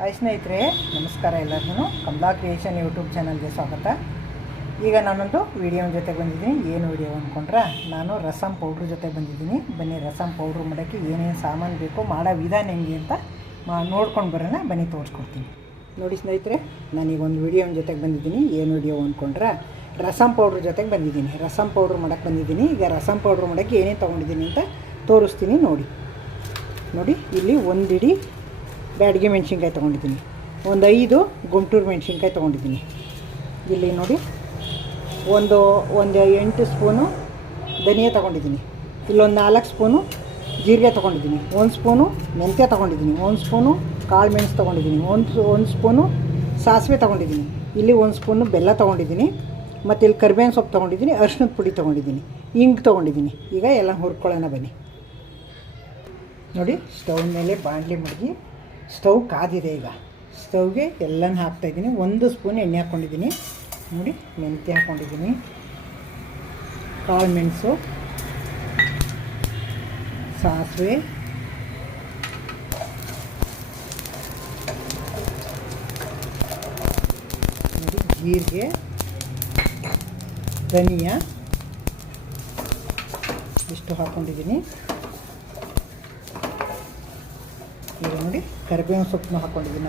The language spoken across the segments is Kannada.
ಹಾಯ್ ಸ್ನೇಹಿತರೆ, ನಮಸ್ಕಾರ. ಎಲ್ಲರಿಗೂ ಕಮಲಾ ಕ್ರಿಯೇಷನ್ ಯೂಟ್ಯೂಬ್ ಚಾನಲ್ಗೆ ಸ್ವಾಗತ. ಈಗ ನಾನೊಂದು ವಿಡಿಯೋ ಜೊತೆ ಬಂದಿದ್ದೀನಿ. ಏನು ವಿಡಿಯೋ ಅಂದ್ಕೊಂಡ್ರೆ, ನಾನು ರಸಮ್ ಪೌಡ್ರ್ ಜೊತೆ ಬಂದಿದ್ದೀನಿ. ಬನ್ನಿ, ರಸಮ್ ಪೌಡ್ರ್ ಮಾಡೋಕ್ಕೆ ಏನೇನು ಸಾಮಾನು ಬೇಕೋ, ಮಾಡೋ ವಿಧಾನ ಹೆಂಗೆ ಅಂತ ನೋಡ್ಕೊಂಡು ಬರೋಣ. ಬನ್ನಿ, ತೋರಿಸ್ಕೊಡ್ತೀನಿ. ನೋಡಿ ಸ್ನೇಹಿತರೆ, ನಾನೀಗ ಒಂದು ವಿಡಿಯೋ ಜೊತೆಗೆ ಬಂದಿದ್ದೀನಿ. ಏನು ವಿಡಿಯೋ ಅಂದ್ಕೊಂಡ್ರೆ, ರಸಮ್ ಪೌಡ್ರ್ ಜೊತೆಗೆ ಬಂದಿದ್ದೀನಿ. ರಸಮ್ ಪೌಡ್ರ್ ಮಾಡೋಕ್ಕೆ ಬಂದಿದ್ದೀನಿ. ಈಗ ರಸಮ್ ಪೌಡ್ರ್ ಮಾಡೋಕ್ಕೆ ಏನೇನು ತೊಗೊಂಡಿದ್ದೀನಿ ಅಂತ ತೋರಿಸ್ತೀನಿ. ನೋಡಿ, ಇಲ್ಲಿ ಒಂದಿಡಿ ಬ್ಯಾಡಗಿ ಮೆಣಸಿನ್ಕಾಯಿ ತೊಗೊಂಡಿದ್ದೀನಿ. ಒಂದು 5 ಗುಂಟೂರು ಮೆಣಸಿನ್ಕಾಯಿ ತೊಗೊಂಡಿದ್ದೀನಿ. ಇಲ್ಲಿ ನೋಡಿ, ಒಂದು 8 ಸ್ಪೂನು ಧನಿಯಾ ತೊಗೊಂಡಿದ್ದೀನಿ. ಇಲ್ಲೊಂದು 4 ಸ್ಪೂನು ಜೀರಿಗೆ ತೊಗೊಂಡಿದ್ದೀನಿ. 1 ಸ್ಪೂನು ಮೆಂತ್ಯ ತೊಗೊಂಡಿದ್ದೀನಿ. 1 ಸ್ಪೂನು ಕಾಳು ಮೆಣಸು ತೊಗೊಂಡಿದ್ದೀನಿ. ಒಂದು ಸ್ಪೂನು ಸಾಸಿವೆ ತೊಗೊಂಡಿದ್ದೀನಿ. ಇಲ್ಲಿ 1 ಸ್ಪೂನು ಬೆಲ್ಲ ತೊಗೊಂಡಿದ್ದೀನಿ. ಮತ್ತು ಇಲ್ಲಿ ಕರಿಬೇವಿನ ಸೊಪ್ಪು ತೊಗೊಂಡಿದ್ದೀನಿ. ಅರಿಶಿಣದ ಪುಡಿ ತೊಗೊಂಡಿದ್ದೀನಿ. ಇಂಗು ತೊಗೊಂಡಿದ್ದೀನಿ. ಈಗ ಎಲ್ಲ ಹುರ್ಕೊಳ್ಳೋಣ ಬನ್ನಿ. ನೋಡಿ, ಸ್ಟವ್ ಮೇಲೆ ಬಾಣಲಿ ಮಡಗಿ ಸ್ಟವ್ ಕಾದಿದೆ. ಈಗ ಸ್ಟವ್ಗೆ ಎಲ್ಲನೂ ಹಾಕ್ತಾಯಿದ್ದೀನಿ. 1 ಸ್ಪೂನ್ ಎಣ್ಣೆ ಹಾಕ್ಕೊಂಡಿದ್ದೀನಿ. ನೋಡಿ, ಮೆಂತ್ಯ ಹಾಕ್ಕೊಂಡಿದ್ದೀನಿ, ಕಾಳು ಮೆಣಸು, ಸಾಸಿವೆ, ನೋಡಿ, ಜೀರಿಗೆ, ಧನಿಯಾ ಇಷ್ಟು ಹಾಕ್ಕೊಂಡಿದ್ದೀನಿ. ಈಗ ನೋಡಿ, ಕರಿಬೇವಿನ ಸೊಪ್ಪನ್ನು ಹಾಕ್ಕೊಂಡಿದ್ದೀನಿ.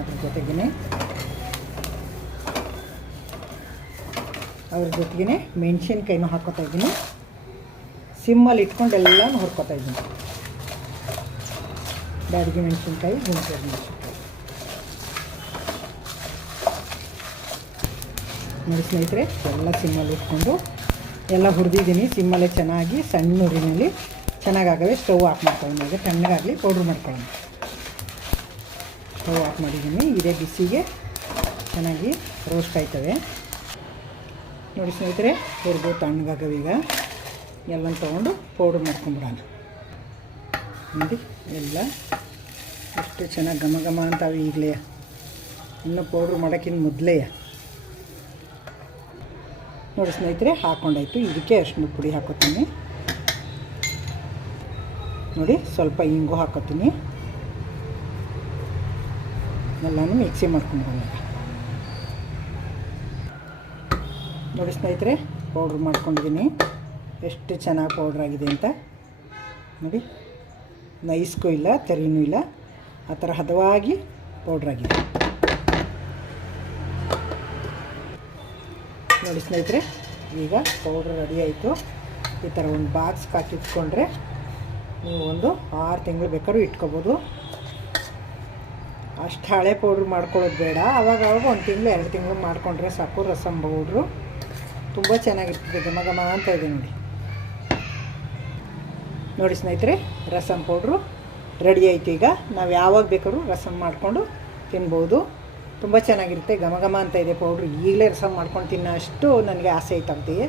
ಅದ್ರ ಜೊತೆಗೇ ಮೆಣಸಿನ್ಕಾಯಿನೂ ಹಾಕ್ಕೊತಾ ಇದ್ದೀನಿ. ಸಿಮ್ಮಲ್ಲಿ ಇಟ್ಕೊಂಡು ಎಲ್ಲನೂ ಹುರ್ಕೊತಾ ಇದ್ದೀನಿ. ಬ್ಯಾಡಗಿ ಮೆಣಸಿನ್ಕಾಯಿ, ಗುಂಟೂರು ಮೆಣಸಿನ್ಕಾಯಿ. ನೋಡಿ ಸ್ನೇಹಿತರೆ, ಎಲ್ಲ ಸಿಮ್ಮಲ್ಲಿ ಇಟ್ಕೊಂಡು ಎಲ್ಲ ಹುರಿದಿದ್ದೀನಿ. ಸಿಮ್ಮಲ್ಲೇ ಚೆನ್ನಾಗಿ ಸಣ್ಣ ಉರಿನಲ್ಲಿ ಚೆನ್ನಾಗಾಗವೆ. ಸ್ಟವ್ ಆಫ್ ಮಾಡ್ಕೊಳ್ಳೋಣ. ಈಗ ತಣ್ಣಗಾಗಲಿ, ಪೌಡ್ರ್ ಮಾಡ್ಕೊಳ್ಳೋಣ. ಸ್ಟವ್ ಆಫ್ ಮಾಡಿದ್ದೀನಿ. ಇದೇ ಬಿಸಿಗೆ ಚೆನ್ನಾಗಿ ರೋಸ್ಟ್ ಆಯ್ತವೆ. ನೋಡಿ ಸ್ನೇಹಿತರೆ, ಹುರಿದು ತಣ್ಣಗಾಗವೆ. ಈಗ ಎಲ್ಲನೂ ತೊಗೊಂಡು ಪೌಡ್ರ್ ಮಾಡ್ಕೊಂಬಿಡೋಣ. ನೋಡಿ, ಎಲ್ಲ ಎಷ್ಟು ಚೆನ್ನಾಗಿ ಘಮ ಘಮ ಅಂತಾವೆ ಈಗಲೇ. ಇನ್ನೂ ಪೌಡ್ರ್ ಮಾಡೋಕ್ಕಿಂತ ಮೊದಲೇ ನೋಡಿ ಸ್ನೇಹಿತರೆ, ಹಾಕ್ಕೊಂಡಾಯ್ತು. ಇದಕ್ಕೆ ಅರಿಶಿಣದ ಪುಡಿ ಹಾಕೋತೀನಿ. ನೋಡಿ, ಸ್ವಲ್ಪ ಇಂಗು ಹಾಕೋತೀನಿ. ಎಲ್ಲನೂ ಮಿಕ್ಸಿ ಮಾಡ್ಕೊಂಡ್ಬರೋಣ. ನೋಡಿ ಸ್ನೇಹಿತರೆ, ಪೌಡ್ರ್ ಮಾಡ್ಕೊಂಡಿದ್ದೀನಿ. ಎಷ್ಟು ಚೆನ್ನಾಗಿ ಪೌಡ್ರ್ ಆಗಿದೆ ಅಂತ ನೋಡಿ. ನೈಸ್ಗೂ ಇಲ್ಲ, ತರಿನೂ ಇಲ್ಲ, ಆ ಥರ ಹದವಾಗಿ ಪೌಡ್ರ್ ಆಗಿದೆ. ನೋಡಿ ಸ್ನೇಹಿತರೆ, ಈಗ ಪೌಡ್ರ್ ರೆಡಿ ಆಯಿತು. ಈ ಥರ ಒಂದು ಬಾಕ್ಸ್ ಹಾಕಿಟ್ಕೊಂಡ್ರೆ ನೀವು ಒಂದು 6 ತಿಂಗಳು ಬೇಕಾದ್ರೂ ಇಟ್ಕೋಬೋದು. ಅಷ್ಟು ಹಳೆ ಪೌಡ್ರ್ ಮಾಡ್ಕೊಳ್ಳೋದು ಬೇಡ. ಆವಾಗವಾಗ 1 ತಿಂಗಳು 2 ತಿಂಗಳು ಮಾಡಿಕೊಂಡ್ರೆ ಸಾಕು. ರಸಮ್ ಪೌಡ್ರು ತುಂಬ ಚೆನ್ನಾಗಿರ್ತದೆ. ಘಮ ಘಮ ಅಂತ ಇದೆ ನೋಡಿ ಸ್ನೇಹಿತರೆ, ರಸಮ್ ಪೌಡ್ರು ರೆಡಿ ಆಯಿತು. ಈಗ ನಾವು ಯಾವಾಗ ಬೇಕಾದ್ರೂ ರಸಮ್ ಮಾಡಿಕೊಂಡು ತಿನ್ಬೋದು. ತುಂಬ ಚೆನ್ನಾಗಿರುತ್ತೆ. ಘಮ ಘಮ ಅಂತ ಇದೆ ಪೌಡ್ರು. ಈಗಲೇ ರಸಮ್ ಮಾಡ್ಕೊಂಡು ತಿನ್ನೋ ಅಷ್ಟು ನನಗೆ ಆಸೆ ಐತಾಗ್ತಿದೆ.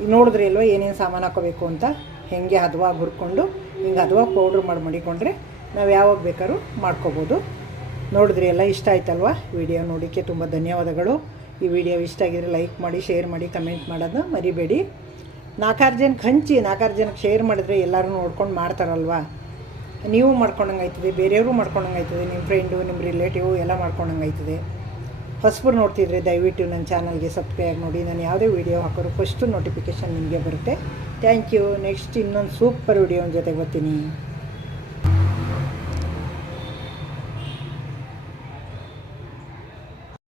ಈಗ ನೋಡಿದ್ರೆ ಇಲ್ವ ಏನೇನು ಸಾಮಾನು ಹಾಕೋಬೇಕು ಅಂತ. ಹೆಂಗೆ ಹದವಾಗಿ ಹುರ್ಕೊಂಡು ಹಿಂಗೆ ಹದವಾಗಿ ಪೌಡ್ರ್ ಮಡಿಕೊಂಡ್ರೆ ನಾವು ಯಾವಾಗ ಬೇಕಾದ್ರೂ ಮಾಡ್ಕೋಬೋದು. ನೋಡಿದ್ರಿ ಎಲ್ಲ ಇಷ್ಟ ಆಯ್ತಲ್ವ? ವಿಡಿಯೋ ನೋಡೋಕ್ಕೆ ತುಂಬ ಧನ್ಯವಾದಗಳು. ಈ ವಿಡಿಯೋ ಇಷ್ಟ ಆಗಿದ್ರೆ ಲೈಕ್ ಮಾಡಿ, ಶೇರ್ ಮಾಡಿ, ಕಮೆಂಟ್ ಮಾಡೋದನ್ನ ಮರಿಬೇಡಿ. 4 ಜನಕ್ಕೆ ಹಂಚಿ. 4 ಜನಕ್ಕೆ ಶೇರ್ ಮಾಡಿದ್ರೆ ಎಲ್ಲರೂ ನೋಡ್ಕೊಂಡು ಮಾಡ್ತಾರಲ್ವ. ನೀವು ಮಾಡ್ಕೊಂಡಂಗೆ ಆಯ್ತದೆ, ಬೇರೆಯವರು ಮಾಡ್ಕೊಂಡಂಗೆ ಆಯ್ತದೆ, ನಿಮ್ಮ ಫ್ರೆಂಡು, ನಿಮ್ಮ ರಿಲೇಟಿವ್ ಎಲ್ಲ ಮಾಡ್ಕೊಂಡಂಗೆ ಆಯ್ತದೆ. ಹೊಸಬರು ನೋಡ್ತಿದ್ರೆ ದಯವಿಟ್ಟು ನನ್ನ ಚಾನಲ್ಗೆ ಸಬ್ಸ್ಕ್ರೈಬ್ ನೋಡಿ. ನಾನು ಯಾವುದೇ ವೀಡಿಯೋ ಹಾಕೋರು ಫಸ್ಟು ನೋಟಿಫಿಕೇಷನ್ ನಿಮಗೆ ಬರುತ್ತೆ. Thank you. ನೆಕ್ಸ್ಟ್ ಇನ್ನೊಂದು ಸೂಪರ್ ವಿಡಿಯೋ ಜೊತೆಗೆ ಬರ್ತೀನಿ.